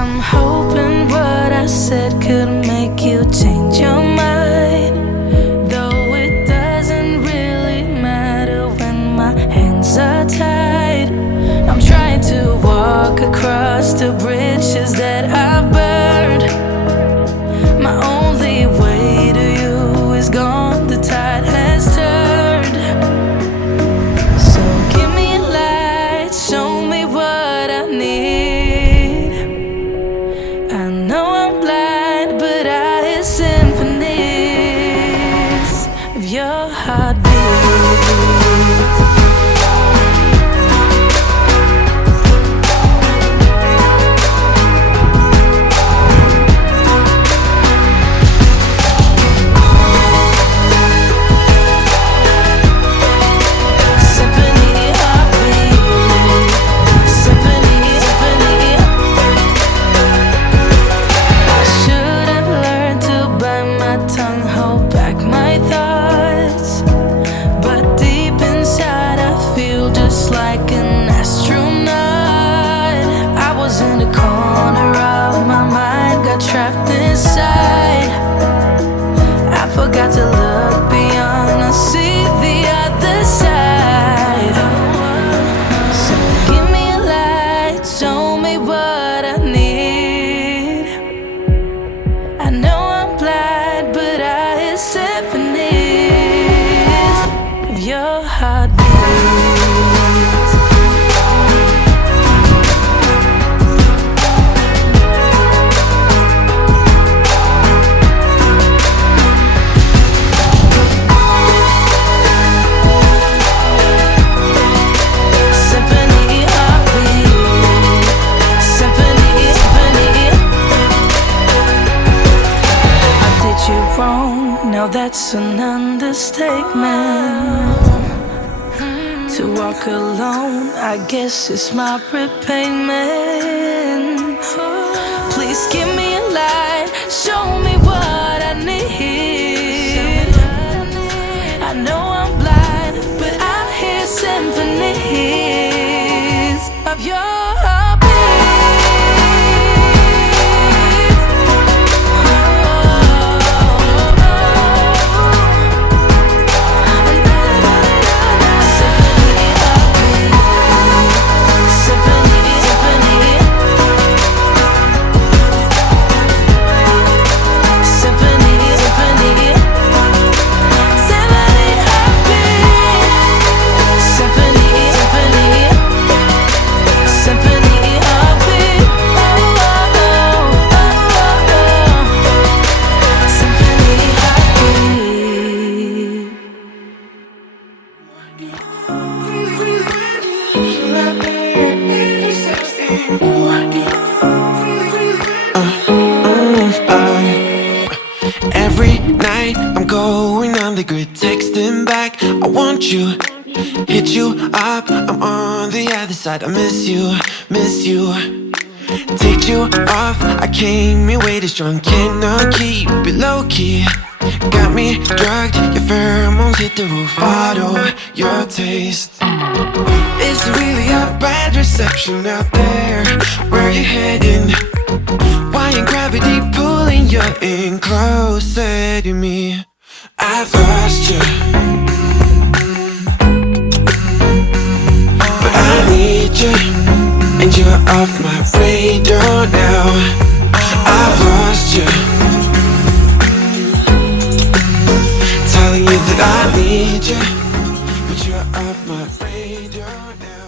I'm hoping what I said could make you change your mind, though it doesn't really matter when my hands are tied. I'm trying to walk across the bridges that I've burned. My only way to you is gone, the tide has turned. So give me a light, show me what I need. I know I'm blind, but I hear symphonies of your heartbeat. Like an astronaut, I was in the corner of my mind, got trapped inside. I forgot to look beyond, I see the other side. So give me a light, show me what I need. I know I'm blind, but I hear symphonies of your heartbeat. Now that's an understatement. To walk alone, I guess it's my repayment. Please give me a light, show me what I need. I know I'm blind, but I hear symphonies of your heartbeat. Every night I'm going on the grid, texting back, I want you, hit you up, I'm on the other side. I miss you, miss you. Take you off, I came here way too strong, cannot keep it low key. Got me drugged, your pheromones hit the roof, bottle your taste. It's really a bad reception out there, where you heading? Why ain't gravity pulling you in closer to me? I've lost you, but I need you, and you're off my radar now. I've lost you, telling you that I need you, but you're off my radar now.